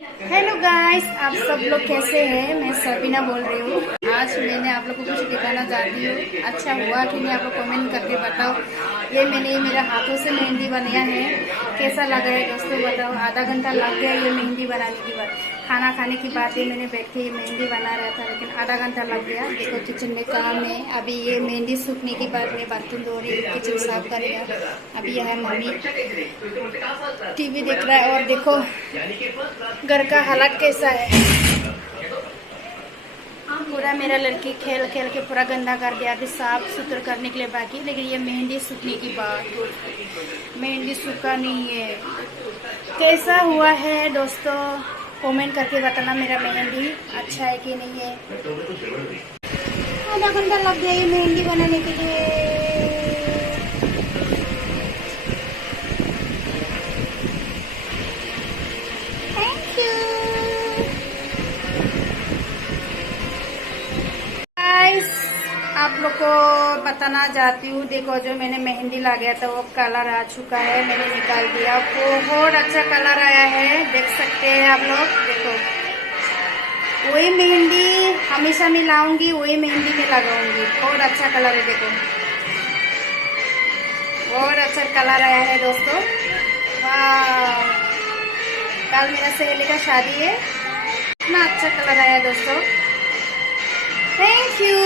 Hello guys, आप सब लोग कैसे हैं। मैं सबीना बोल रही हूँ। आज मैंने आप लोग को कुछ दिखाना चाहती हूँ। अच्छा हुआ कि नहीं, आप लोग कमेंट करके बताओ। ये मैंने मेरे हाथों से मेहंदी बनाया है। कैसा लग रहा है दोस्तों बताओ। आधा घंटा लग गया ये मेहंदी बनाने के बाद। खाना खाने की बात है, मैंने बैठ के ये मेहंदी बना रहा था, लेकिन आधा घंटा लग गया। देखो किचन में काम है। अभी ये मेहंदी सूखने के बाद मैं बर्तन धो रही हूँ, किचन साफ करेगा। अभी यह मम्मी टीवी देख रहा है। और देखो घर का हालत कैसा है। पूरा मेरा लड़की खेल खेल के पूरा गंदा कर दिया। अभी साफ सुथरा करने के लिए बाकी, लेकिन ये मेहंदी सूखने की बात, मेहंदी सूखा नहीं है। कैसा हुआ है दोस्तों, कमेंट करके बताना। मेरा मेहंदी अच्छा है कि नहीं है। आधा घंटा लग गया ये मेहंदी बनाने के लिए। Thank you guys. आप लोग को बताना चाहती हूँ, देखो जो मैंने मेहंदी लगाया था वो कलर आ चुका है। मैंने निकाल दिया, बहुत अच्छा कलर आया है। देख सकते हैं आप लोग। देखो वही मेहंदी हमेशा मैं लाऊंगी, वही मेहंदी में लगाऊंगी। बहुत अच्छा कलर है, देखो बहुत अच्छा कलर आया है दोस्तों। वाह, कल मेरा सहेली का शादी है, इतना अच्छा कलर आया दोस्तों। Thank you.